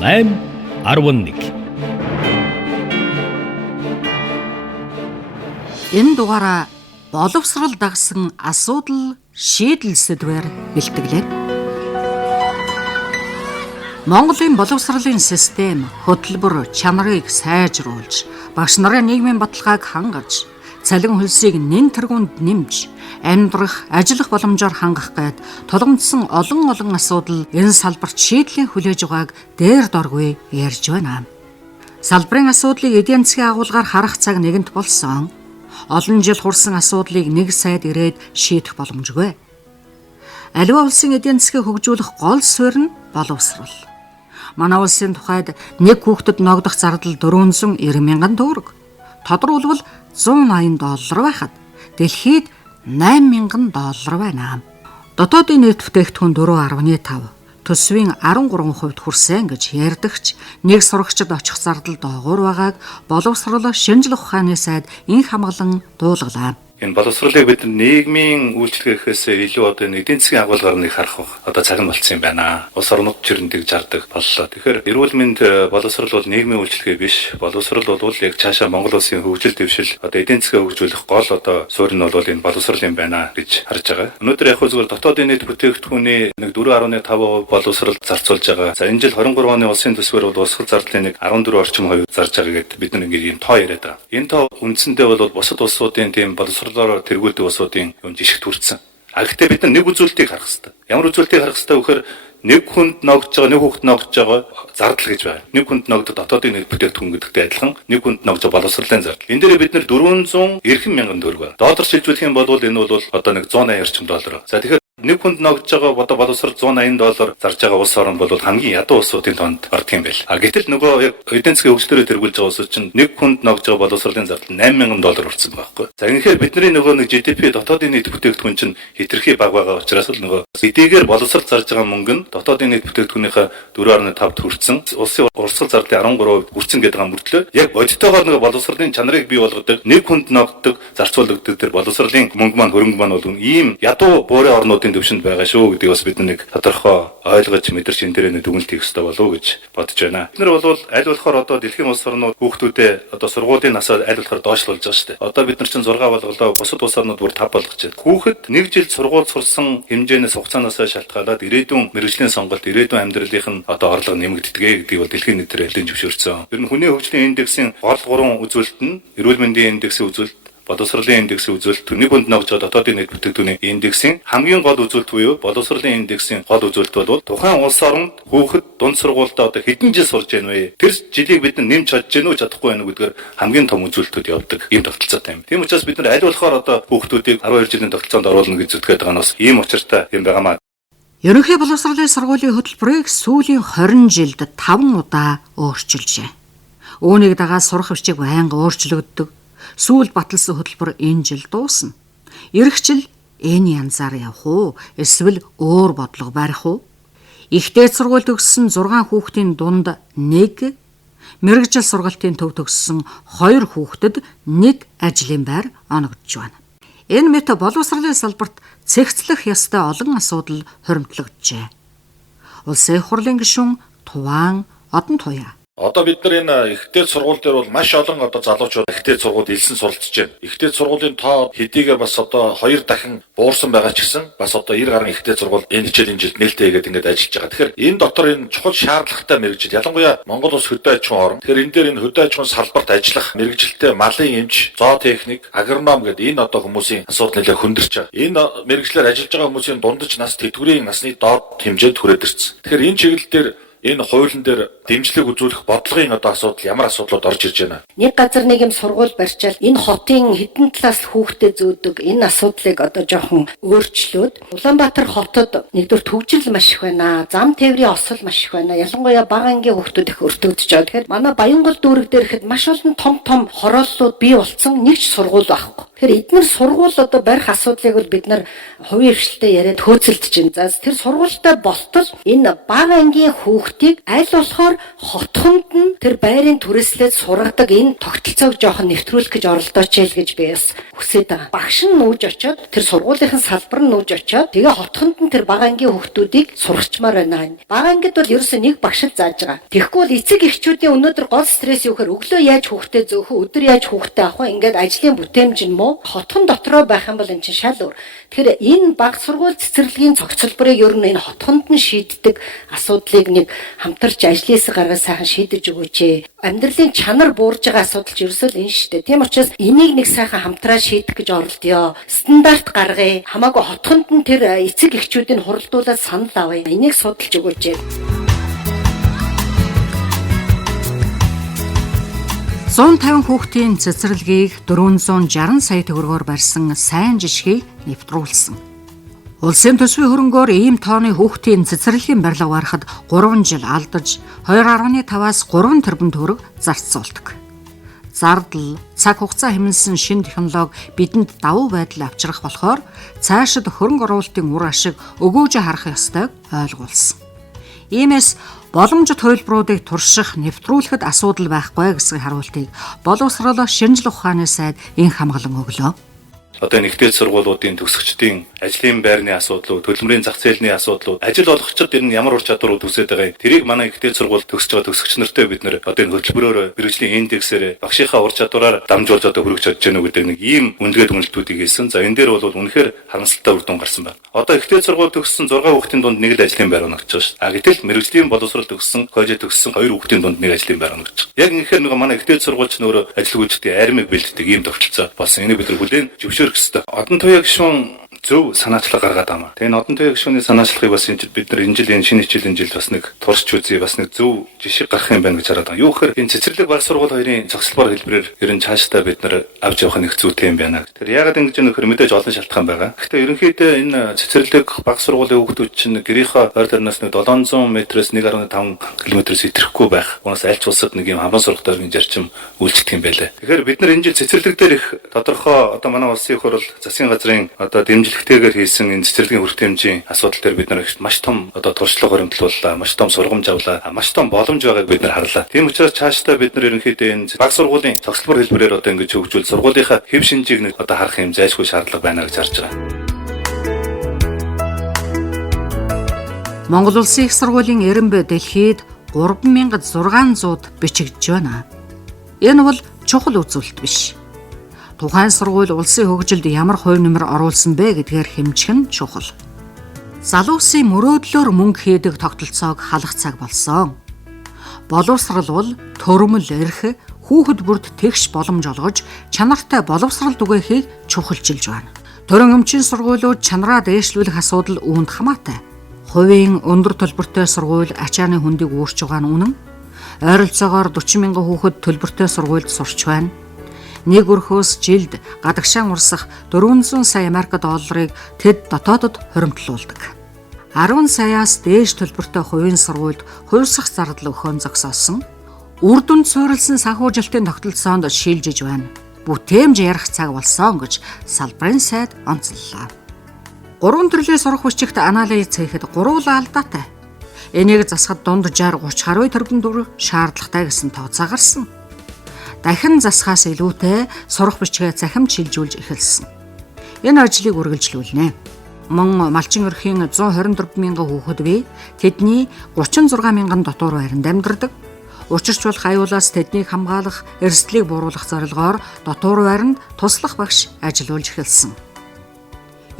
8.11. Энэ дугаараа боловсрал дагсан асуудал шийдэл сэдвээр бэлтгэлээ. Монголын боловсролын систем хөтөлбөр чанарыг сайжруулж, багш нарын нийгмийн баталгааг хангаж, цалин хөлсийг нэн тэргуунд нэмж, амьдрах, ажиллах боломжоор хангах гээд тулгамдсан олон асуудал энэ салбарт шийдлийн хүлээж байгааг дээр доргүй ярьж байна. Салбарын асуудлыг эдийн засгийн агуулгаар харах цаг нэгэнт болсон. Олон жил хурсан асуудлыг нэг сайд ирээд шийдэх боломжгүй. Аливаа улсын эдийн засгийг хөгжүүлэх гол суурь нь боловсрол. Манай улсын тухайд нэг хүүхдэд ногдох зардал 490 мянган төгрөг. Тодорхойлбол $180 байхад дэлхийд $8 мянган байна. Дотоодын нийт бүтээгдэхүүн 4.5, төсвийн 13% хүрсэн гэж ярьдагч нэг сурагчид очих зардал доогуур байгааг боловсрол шинжлэх ухааны сайд инх хамгаалан дуулгалаа. Энэ боловсролыг бид нийгмийн үйлчлэгээхээс илүү одоо эдийн засгийн агуулгаар нэг харах цаг нь болцсон юм байна. Улс орнууд чирэндийг зардаг боллоо. Тэгэхээр эрүүл мэнд боловсрол бол нийгмийн үйлчлэгээ биш. Боловсрол бол яг цаашаа Монгол улсын хөгжил дэвшил одоо эдийн засгаа хөгжүүлэх гол одоо суурь нь бол энэ боловсрол юм байна гэж харж байгаа. Өнөөдөр яг зөвхөн дотоодын нийт бүтээгдэхүүний нэг 4.5% боловсрол зарцуулж байгаа. За энэ жил 23 оны улсын төсвөр бол босгол зардлын нэг 14 орчим хувь зарж байгаа гэдээ бид нэг ийм тоо яриад байгаа. Энэ тоо үндсэндээ бол бусад улсуудын тийм боловсрол тэргүүлдэг улсуудын юм жишгт хүрсэн. Гэхдээ бид нэг үзүүлэлтийг харах хэрэгтэй. Ямар үзүүлэлтийг харах хэрэгтэй вэ гэхээр нэг хүнд ногдож байгаа, нэг хүүхэд ногдож байгаа зардал гэж байна. Нэг хүнд ногдод дотоодын нийт бүтээгдэхүүн гэдэгтэй адилхан нэг хүнд ногдож боловсролын зардал. Энэ дээр бид нэр 490 мянган төгрөг байна. Доллар шилжүүлэх юм бол энэ бол одоо нэг 180 орчим доллар. За тэгэхээр нэг хүнд ногдож байгаа одоо боловсрол $180 зарж байгаа улс орн бол хамгийн ядуу улсуудын тоонд ордог юм байл. Гэтэл нөгөө яг эдийн засгийн хөгжлөөрөө тэргүүлж байгаа улсууд чинь нэг хүнд ногдож байгаа боловсролын зардал $8 мянган болсон байхгүй. За ингэхээр бидний нөгөө нэг GDP дотоодын нийт бүтээгдэхүүн чинь хэтэрхий бага байгаа учраас л нөгөө эдгээр боловсрол зарж байгаа мөнгө нь дотоодын нийт бүтээгдэхүүнийхээ 4.5-д хүрсэн. Улсын урсгал зардлын 13% хүрсэн гэдэг нь мөртлөө яг бодитойгоор нөгөө боловсролын чанарыг бий болгодог, нэг хүнд ногддог, зарцуулагддаг тэр боловсролын мөнгө маань хөрөнгө маань бол ийм ядуу буурын орнуудын төвшөнд байгаа шүү гэдгийг бас бид нэг тодорхой ойлгож мэдэрч энэ дээр нэг дүгнэлт хийх хэрэгтэй болов уу гэж бодож байна. Бид нар бол аль болохоор одоо дэлхийн улс орнууд хүүхдүүдэд одоо сургуулийн насаа аль болохоор доошлуулж байгаа шүү дээ. Одоо бид нар чинь 6 болголоо, бусад улс орнууд бүр 5 болгож байна. Хүүхэд нэг жил сургууль сурсан хэмжээнээс хугацаанаас шалтгаалаад ирээдүйн мэргэжлийн сонголт, ирээдүйн амьдралынх нь одоо орлого нэмэгддэг гэдгийг бол дэлхийн нийтээр алин зөвшөөрсөн. Ер нь хүний хөгжлийн индексийн гол 3 үзүүлэлт нь эрүүл мэндийн индексийн үзүүлэлт, боловсролын индексийн үзүүлэлт, түүнийг хүнд ногж байгаа дотоодын нийт бүтээгдэхүүний индексийн хамгийн гол үзүүлэлт буюу боловсролын индексийн гол үзүүлэлт бол тухайн улс оронд хүүхэд дунд сургуультай одоо хэдэн жил сурж байна вэ? Тэр жилийг бид нэмж чадж гэнэ үү, чадахгүй байна уу гэдгээр хамгийн том үзүүлэлтүүд явдаг ийм тогтолцоотой юм. Тийм учраас бид нар аль болохоор одоо хүүхдүүдийг 12 жилийн тогтолцоонд оруулна гэж зүтгээд байгаа нь бас ийм учиртай юм байнамаа. Ерөнхий боловсролын сургуулийн хөтөлбөрийг сүүлийн 20 жилд 5 удаа өөрчилжээ. Үүнийг дагаад сурах хвчиг байнга өөрчлөгддөг. Сүүлд баталсан хөтөлбөр энэ жил дуусна. Ирэх жил энэ янзаар явах уу? Эсвэл өөр бодлого барих уу? Ихтэй сургууль төгссөн 6 хүүхдийн дунд 1, мэргэжил сургалтын төв төгссөн 2 хүүхдэд 1 ажлын байр оногдож байна. Энэ мэт боловсролын салбарт цэгцлэх ёстой олон асуудал хоримтлогджээ. Улсын их хурлын гишүүн Туван Одон Туяа. Одоо бид нар энэ ихтэй сургууль дээр бол маш олон одоо залуучууд ихтэй сургууль элсэн суралцж байна. Ихтэй сургуулийн тоо хэдийгээр бас одоо 2 дахин буурсан байгаа ч гэсэн бас одоо 90 гаруй ихтэй сургууль энэ хичээлийн жилд нээлттэй хийгээд ингэж ажиллаж байгаа. Тэгэхээр энэ дотор энэ чухал шаардлагатай мэргэжил ялангуяа Монгол улс хөдөө аж ахуйн орн. Тэгэхээр энэ дээр энэ хөдөө аж ахуйн салбарт ажиллах мэргэжилтэй малын эмч, зоотехник, агроном гэдэг энэ одоо хүмүүсийн асуудал нэлээд хүндэрч байгаа. Энэ мэргэжлэр ажиллаж байгаа хүмүүсийн дундаж нас тэтгэврийн насны доод хэмжээнд хүрээд ирсэн. Тэгэхээр энэ чиглэл дээр энэ хуулийн дээр дэмжлэг үзүүлэх бодлогын одоо асуудал ямар асуудлууд орж ирж байна. Нэг газар нэг юм сургууль барьчаал энэ хотын хэдэн талаас хүүхдэд зөөдөг энэ асуудлыг одоо жоохон өөрчлөөд Улаанбаатар хотод нэгдүгээр төвжирэл маш их байна. Зам тээврийн осол маш их байна. Ялангуяа бага ангийн хүүхдүүд их өртөгдөж байгаа. Тэгэхээр манай Баянгол дүүрэг дээр ихэд маш олон том хорооллууд бий болсон нэг ч сургууль байхгүй. Тэгэхээр эдгээр сургууль одоо барих асуудлыг бол бид нар хувийн хвшилтэд яриад хөөцөлдөж байна. За тэр сургуультай болтол энэ бага ангийн хүүхд хүүхдийг аль болохоор хотхонд нь тэр байрын түрээслээд сургадаг энэ тогтолцоог жоохон нэвтрүүлэх гэж оролдооч гэж би бас хүсэж байгаа. Багш нь нүүж очиод тэр сургуулийн салбар нь нүүж очиод тэгээ хотхонд нь тэр бага ангийн хүүхдүүдийг сургачмаар байна. Бага ангид бол ерөөсөө нэг багш л зааж байгаа. Тэгэхгүй бол эцэг эхчүүдийн өнөөдөр гол стресс юу гэхээр өглөө яаж хүүхдээ зөөхөө, өдөр яаж хүүхдээ авах вэ? Ингээд ажлын бүтээмж нь муу, хотхон дотроо байх юм бол эн чинь шал өөр. Тэгэхээр энэ бага сургууль цэцэрлэгийн цогцлборыг ер нь энэ хотхонд нь шийддэг асуудлыг нэг хамтарч ажлын хэсэг гаргаж сайхан шийдэж өгөөч. Амьдралын чанар буурж байгаа асуудал ч ерөөсөө л энэ шүү дээ. Тийм учраас энийг нэг сайхан хамтраа шийдэх гэж оролдъё. Стандарт гаргая. Хамаагүй хотхонд нь тэр эцэг эхчүүдийг хуралдуулаад санал авъя. Энийг судалж өгөөч. 150 хүүхдийн цэцэрлэгийг 460 сая төгрөгөөр барьсан сайн жишгийг нэвтрүүлсэн. Улсын төсвийн хөрөнгөөр ийм тооны хүүхдийн цэцэрлэгийн барилга барихад 3 жил алдаж 2.5-аас 3 тэрбум төгрөг зарцуулдаг. Зардал, цаг хугацаа хэмнэсэн шинэ технологи бидэнд давуу байдал авчрах болохоор цаашид хөрөнгө оруулалтын үр ашиг өгөөж харах ёстойг ойлгуулсан. Иймээс боломжит хувилбаруудыг турших, нэвтрүүлэхэд асуудал байхгүй гэсэн хариултыг боловсрол шинжлэх ухааны сайд инх хамгаалан өглөө. Одоо нэгдэл сургуулиудын төгсөгчдийн ажлын байрны асуудлууд, төлбөрийн зах зээлийн асуудлууд, ажил олгогчид ер нь ямар ур чадварууд үсээд байгаа юм. Тэрийг манай нэгдэл сургууль төгсөж байгаа төгсөгч нартай бид нэр одоо энэ хөтөлбөрөөр мэргэжлийн индексээр багшийнхаа ур чадвараар дамжуулж одоо хүргэж чадж гэнэ гэдэг нэг ийм үнэлгээд үнэлтүүдийг хийсэн. За энэ дээр бол үнэхээр харамсалтай үр дүн гарсан байна. Одоо ихтэй сургууль төгссөн 6 хүүхдийн дунд нэг л ажлын байр оногдож байгаа шүү. Гэтэл мэргэжлийн боловсрол төгссөн, коллеж төгссөн 2 хүүхдийн дунд нэг ажлын байр оногдож байгаа. Яг ингэхээр нэг манай ихтэй сургуульч нөр ажил гүйцэтгэх армиг бэлддэг ийм товчлцоо болсон. Энийг бид нар хүлээн зөвшөөрөх ёстой. Одон туяа гишүүн зөв санаачлал гаргаад байна. Тэгээ одон туяа гишүүний санаачлалыг бас бид нар энэ жилийн шинэ хичээлийн жилд бас нэг турш үзье, бас нэг зөв жишээ гарах юм байна гэж хараад байна. Юу гэхээр энэ цэцэрлэг баг сургууль хоёрын цогцлбор хэлбэрээр ер нь цаашдаа бид нар авч явах нэг зүйтэй юм байна. Тэр яагаад ингэж нөхөр мэдээж олон шалтгаан байгаа. Гэхдээ ерөнхийдөө энэ цэцэрлэг баг сургуулийн хүүхдүүд чинь гэрийнхаа ойр дөрнөөс нэг 700 м-ээс 1.5 км-ээс итэрэхгүй байх. Уус альч улсад нэг юм хамбан сургалтын оргийн зарчим үйлчлэх юм байлаа. Тэгэхээр бид нар энэ жил цэцэрлэг дээр их тодорхой одоо манай улсын их хурл засгийн газрын одоо дэмжлэгтэйгээр хийсэн энэ цэцэрлэгийн хүртээмжийн асуудал дээр бид нар маш том одоо туршлага хөрөмтлүүллаа, маш том сургамж авлаа, маш том боломж байгааг бид нар харлаа. Тийм учраас цаашдаа бид нар ерөнхийдөө энэ баг сургуулийн цогцлбор хэлбэрээр одоо ингэж хөгжүүл сургуулийнхаа хэв шинжийг нэг одоо харах юм зайлшгүй шаардлага байна гэж харж байгаа. Монгол Улсын их сургуулийн эренбэ дэлхийд 3600-д бичигдэж байна. Энэ бол чухал үзүүлэлт биш. Тухайн сургууль улсын хөгжилд ямар хувь нэмэр оруулсан бэ гэдгээр хэмжих нь чухал. Залуусын мөрөөдлөөр мөнгө хийдэг тогтолцоог халах цаг болсон. Боловсрал бол төрөмөл эрх, хүүхэд бүрд тэгш боломж олгож, чанартай боловсрал түгээхийг чухалчилж байна. Төрөн өмчийн сургуулиуд чанараа дээшлүүлэх асуудал үүнд хамаатай. Хувийн өндөр төлбөртэй сургууль ачааны хөндийг үүрч байгаа нь үнэн. Ойролцоогоор 40 мянган хүүхэд төлбөртэй сургуульд сурч байна. Нэг өрхөөс жилд гадагшаан урсах 400 сая Америк долларыг тэд дотоодод хуримтлуулдаг. 10 саяас дээш төлбөртэй хувийн сургуульд хувьсах зардал өгөхөөн зогсоосон. Үр дүнд суурилсан санхүүжилтийн тогтолцоонд шилжиж байна. Бүтээмж ярих цаг болсон гэж салбарын сайд онцллоо. 3 төрлийн сурах бичигт анализ хийхэд гуруула алдаатай. Энийг засахад дунд 60-30 гаруй тэрбум төгрөг шаардлагатай гэсэн тооцоо гарсан. Дахин засахаас илүүтэй сурах бичгээ захимж шилжүүлж эхэлсэн. Энэ ажлыг үргэлжлүүлнэ. Мөн малчин өрхийн 124 мянган хүүхэд бий. Тэдний 36 мянган дотор байранд амьдардаг. Учирч болох аюулаас тэднийг хамгаалах, эрсдлийг бууруулах зорилгоор дотор байранд туслах багш ажиллуулж эхэлсэн.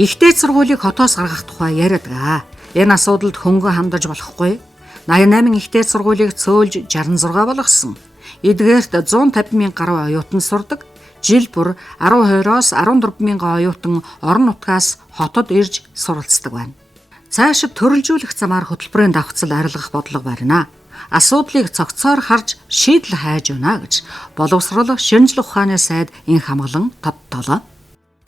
Ихтэй сургуулийг хотоос гаргах тухай яриадаг. Энэ асуудалд хөнгөн хандаж болохгүй. 88 ихтэй сургуулийг цөөлж 66 болгосон. Эдгээрт 150 мянган гаруй оюутан сурдаг. Жил бүр 12-оос 14 мянган оюутан орон нутгаас хотод ирж суралцдаг байна. Цаашид төрөлжүүлэх замаар хөтөлбөрийн давхцал арилгах бодлого барина. Асуудлыг цогцоор харж шийдэл хайж өгнө гэж боловсрол шинжлэх ухааны сайд инх хамгаалан тодтолоо.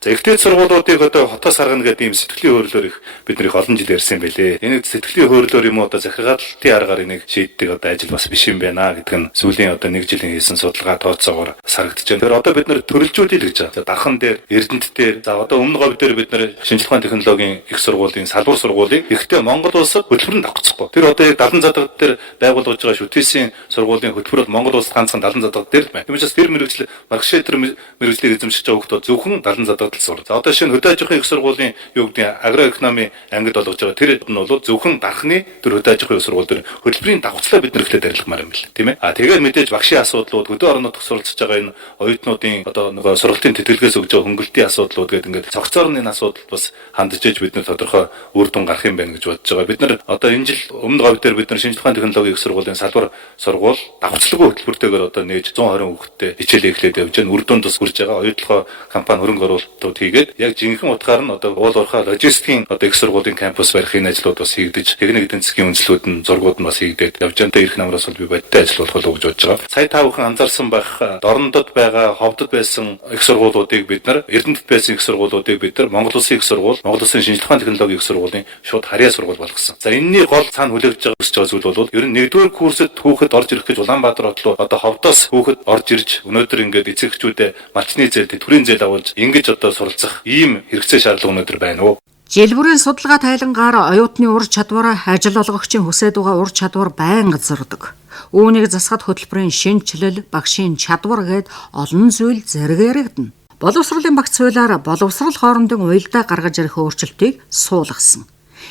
За ихтэй сургуулиудыг одоо хотоос харгана гэдэг ийм сэтгэлийн хөөрлөөр их бид нэр их олон жил ярьсан байлээ. Энийг сэтгэлийн хөөрлөөр юм уу одоо захиргаалтын аргаар энийг шийддэг одоо ажил бас биш юм байна гэдэг нь сүүлийн одоо 1 жилийн хийсэн судалгаа тооцоогоор харагдаж байна. Тэгэхээр одоо бид нэр төрөлжүүлэл гэж байгаа. За дархан дээр, Эрдэнэт дээр, за одоо өмнө говь дээр бид нэр шинжилгээ ухааны технологийн их сургуулийн салбар сургуулийг ихтэй Монгол улсад хөтөлбөрөнд авчихгүй. Тэр одоо яг 70 задгад дээр байгуулж байгаа шүтээсийн сургуулийн хөтөлбөрөд Монгол улс ганцхан 70 задгад дээр байна. Тиймээс тэр мэрэгжил маркшетер мэрэгжлийг эзэмшиж байгаа хүмүүс зөвхөн 70 задгад л сур. За одоо шинэ хөдөө аж ахуйн их сургуулийн юу гэдэг агроэкономи ангид болгож байгаа тэр нь бол зөвхөн дархны тэр хөдөө аж ахуйн сургууль дээр хөтөлбөрийн давхцлаа бид нэр ихлээр арилгамаар юм байна, тийм ээ. Тэгээд мэдээж багшийн асуудлууд, хөдөө орон нутгад суралцж байгаа энэ оюутнуудын одоо нөгөө сургалтын тэтгэлгээс өгж байгаа хөнгөлтийн асуудлууд гэдэг ингээд цогцоор нь энэ асуудал бас хандж иж бид нэр тодорхой үр дүн гарах юм байна гэж бодож байгаа. Бид нар одоо энэ жил өмнө говь дээр бид нар шинжилгээ ухааны технологийн их сургуулийн салбар сургууль давхцлагүй хөтөлбөртэйгээр одоо нээж 120 хүүхэдтэй хичээл эхлээд явж байгаа. Үр дүнд бас хүрж байгаа. Оюутлогоо компани хөрөнгө оруулалтууд хийгээд яг жинхэнэ утгаар нь одоо уул уурхай логистикийн одоо их сургуулийн кампус барихын ажлууд бас хийгдэж, техник эдийн засгийн үндэслүүд нь зургууд нь бас хийгдээд явж байгаа. Ирэх намраас бол би бодтой ажил болох уу гэж бодож байгаа. Сая та бүхэн анзаарсан байх Дорнодод байгаа, Ховдод байсан их сургуулиудыг бид нар, Эрдэнэт байсан их сургуулиудыг бид нар Монгол Улсын их сургууль, Монгол Улсын шинжилгээ ухааны технологийн их сургуулийн шууд харьяа сургууль болгосон. За энэний гол цаана хүлээгдэж байгаа зүйл бол ер нь 1-р курсэд хүүхэд орж ирэх гэж Улаанбаатар хот руу одоо Ховдоос хүүхэд орж ирж өнөөдөр ингээд эцэгчүүдэд малчны зээл, тэтгэврийн зээл авуулж ингэж одоо суралцах ийм хэрэгцээ шаардлага өнөөдөр байна уу? Жил бүрийн судалгаа тайлангаар оюутны ур чадвар, ажил олгогчийн хүсээд байгаа ур чадвар байнга зөрдөг. Үүнийг засахад хөтөлбөрийн шинжилэл, багшийн чадвар гээд олон зүйл зэрэг яригдана. Боловсролын багц хуулиар боловсрол хоорондын уялдаа гаргаж ирэх өөрчлөлтийг суулгасан.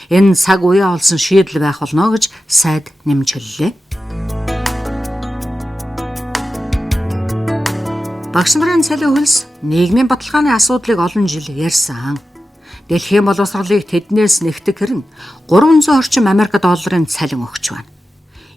Энэ цаг уяа олсон шийдэл байх болно гэж сайд нэмж хэллээ. Багш нарын цалин хөлс нийгмийн баталгааны асуудлыг олон жил ярьсан. Дэлхийн боловсролыг тэднээс нэгтгэх хэрэг 300 орчим Америк долларын цалин өгч байна.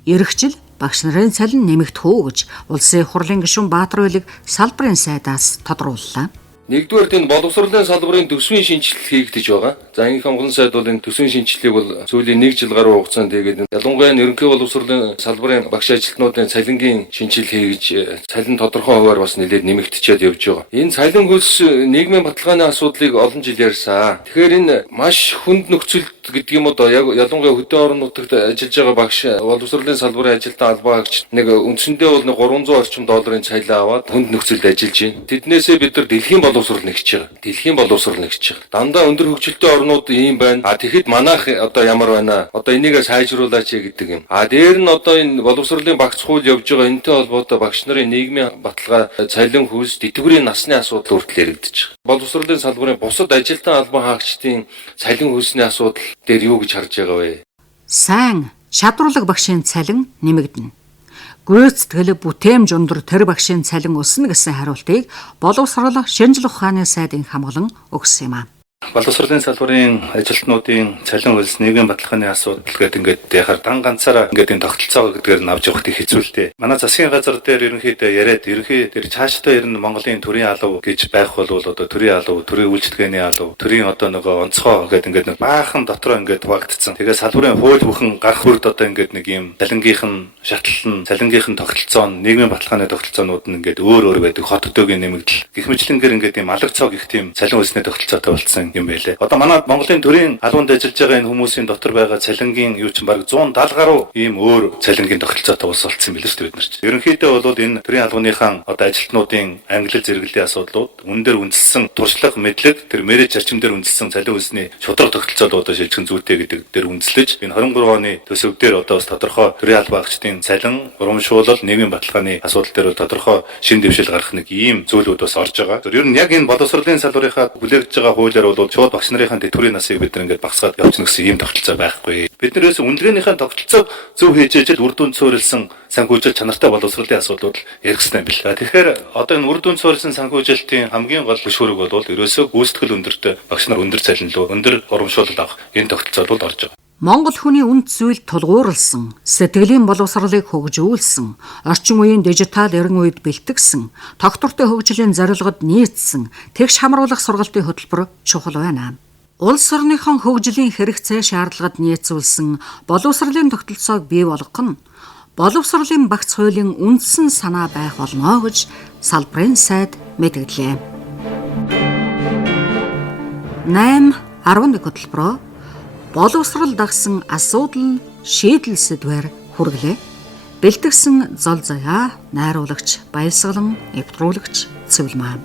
Ирэх жил багш нарын цалин нэмэгдэх үү гэж улсын хурлын гишүүн Баатар Улиг салбарын сайдаас тодрууллаа. Нэгдүгээр энэ боловсролын салбарын төсвийн шинжилэл хийгдэж байгаа. За энэ хонхон сайд бол энэ төсвийн шинжилгээг бол сүүлийн 1 жил гаруй хугацаанд тэгээд ялангуяа ерөнхий боловсролын салбарын багш ажилтнуудын цалингийн шинжилэл хийж цалин тодорхой хувиар бас нэлээд нэмэгдчихэд явж байгаа. Энэ цалин хөлс нийгмийн баталгааны асуудлыг олон жил ярьсан. Тэгэхээр энэ маш хүнд нөхцөл гэдэг юм одоо яг ялангуяа хөдөө орон нутагт ажиллаж байгаа багш боловсролын салбарын ажилтан албаагч нэг үндсэндээ бол 300 орчим долларын цалин аваад хүнд нөхцөлд ажиллаж байна. Тэднээсээ бид нар дэлхийн боловсрол нэгж байгаа. Дэлхийн боловсрол нэгж байгаа. Дандаа өндөр хөгжилтэй орнууд ийм байна. Тэгэхэд манайх одоо ямар байна? Одоо энийгээ сайжруулаач гэдэг юм. Дээр нь одоо энэ боловсролын багц хууль явж байгаа энэтэй холбоотой багш нарын нийгмийн баталгаа, цалин хөлс, тэтгэврийн насны асуудал хүртэл яригдчих. Боловсролын салбарын бусад ажилтан албан хаагчдын цалин хөлсний асуудал дээр юу гэж харж байгаа вэ? Сайн чадварлаг багшийн цалин нэмэгдэнэ. Гүйцэтгэл, бүтээмж өндөр тэр багшийн цалин өснө гэсэн хариултыг боловсрол шинжилгээ ухааны сайдын хамгаалан өгсөн юм а. Боловсролын салбарын ажилтнуудын цалин хөлс, нийгмийн баталгааны асуудал гэдэг ингээд яхаар дан ганцаараа ингээд энэ тогтолцоо гэдгээр нь авч явах их хэцүүлтэй. Манай засгийн газар дээр ерөнхийдөө яриад ерөнхий тэр цаашдаа ер нь Монголын төрийн алав гэж байх бол одоо төрийн алав, төрийн үйлчлэгээний алав, төрийн одоо нөгөө онцгой гэдэг ингээд нэг баахан дотроо ингээд хуваагдсан. Тэгээ салбарын хууль бүхэн гарах хүрд одоо ингээд нэг юм цалингийнх нь шатлал нь, цалингийнх нь тогтолцоо нь, нийгмийн баталгааны тогтолцоонууд нь ингээд өөр байдаг. Хот өдөөгийн нэмэгдэл. Гэх мэтлэнгээр ингээд юм алга цог их тийм цалин хөлсний тогтолцоотой болсон юм байлээ. Одоо манай Монголын төрийн албанд ажиллаж байгаа энэ хүмүүсийн дотор байгаа цалингийн юу ч баг 170 гаруй ийм өөр цалингийн тогтолцоотой улс болсон юм билээ шүү дээ бид нар чинь. Ерөнхийдөө бол энэ төрийн албаныхаа одоо ажилтнуудын англи зэрэглэлийн асуудлууд, үнээр үндэссэн туршлага, мэдлэг, тэр мэрэж зарчим дээр үндэссэн цалин хөлсний шудраг тогтолцоод одоо шилжих зүйтэй гэдэг дээр үндэслэж энэ 23 оны төсөв дээр одоо бас тодорхой төрийн албаагчдын цалин, урамшуулал, нийгмийн баталгааны асуудал дээр тодорхой шин дэвшил гарах нэг ийм зүйлүүд бас орж байгаа. Ер нь яг энэ боловсролын салбарынхаа бүлээгдэж байгаа хуулиар бол шууд багш нарын тэтгэврийн насыг бид нар ингээд багасгаад явуулна гэсэн ийм тогтолцоо байхгүй. Бид нэрээс үнэлгээнийхээ тогтолцоог зөв хийж ижил үр дүнд суурилсан санхүүжил чанартай боловсролын асуудлууд яригдсан юм байна. Тэгэхээр одоо энэ үр дүнд суурилсан санхүүжилтийн хамгийн гол хөшүүрэг бол ерөөсөө гүйцэтгэл өндөртэй багш нар өндөр цалинлуу, өндөр урамшуулал авах энэ тогтолцоод орж байгаа. Монгол хүний үнд зүйл тулгуурласан, сэтгэлийн боловсролыг хөгжүүлсэн, орчин үеийн дижитал эрен үед бэлтгэсэн, тогтвортой хөгжлийн зорилгод нийцсэн, тэгш хамруулах сургалтын хөтөлбөр чухал байна. Улс орныхон хөгжлийн хэрэгцээ шаардлагад нийцүүлсэн боловсролын тогтолцоог бий болгох нь боловсролын багц хуулийн үндсэн санаа байх болно гэж салбарын сайд мэдгэлээ. 8, 11 хөтөлбөрөөр боловсрал дагсан асуудал шийдэл сэдвээр хүргэлээ. Бэлтгэсэн зол заяа найруулагч Баясгалан, нэвтрүүлэгч Цэвэлмаа.